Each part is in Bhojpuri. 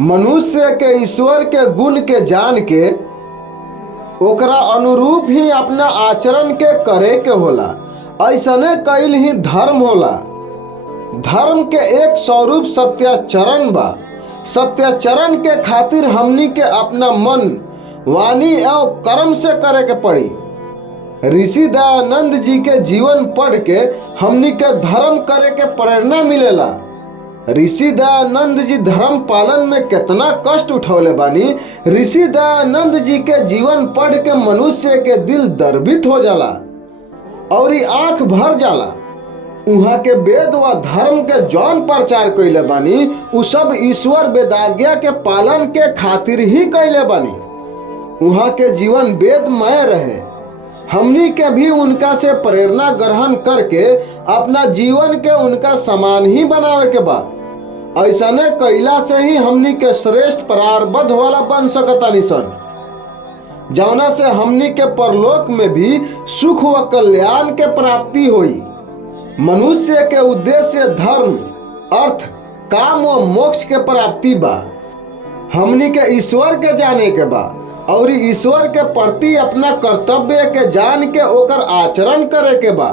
मनुष्य के ईश्वर के गुण के जान के ओकरा अनुरूप ही अपना आचरण के करे के होला। ऐसने कईल ही धर्म होला। धर्म के एक स्वरूप सत्याचरण बा। सत्याचरण के खातिर हमनी के अपना मन, वाणी एवं कर्म से करे के पड़ी। ऋषि दयानंद जी के जीवन पढ़ के हमनी के धर्म करे के प्रेरणा मिलेला। ऋषि दयानंद जी धर्म पालन में कितना कष्ट उठौले बानी। ऋषि दयानंद जी के जीवन पढ़ के मनुष्य के दिल द्रवित हो जाला और आंख भर जाला। उहाँ के वेद व धर्म के जौन प्रचार कइले बानी उ सब ईश्वर वेदाज्ञा के पालन के खातिर ही कइले बानी। उहाँ के जीवन वेदमय रहे। हमनी के भी उनका से प्रेरणा ग्रहण करके अपना जीवन के उनका समान ही बनावे के बा। ऐसने कइला से ही हमनी के श्रेष्ठ प्रारब्ध वाला बन सकतानी सन, जौना से हमनी के परलोक में भी सुख व कल्याण के प्राप्ति होई। मनुष्य के उद्देश्य धर्म, अर्थ, काम व मोक्ष के प्राप्ति बा। हमनी के ईश्वर के जाने के बा और ईश्वर के प्रति अपना कर्तव्य के जान के ओकर आचरण करे के बा।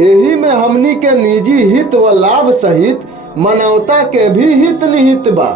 एही में हमनी के निजी हित व लाभ सहित मानवता के भी हित निहित बा।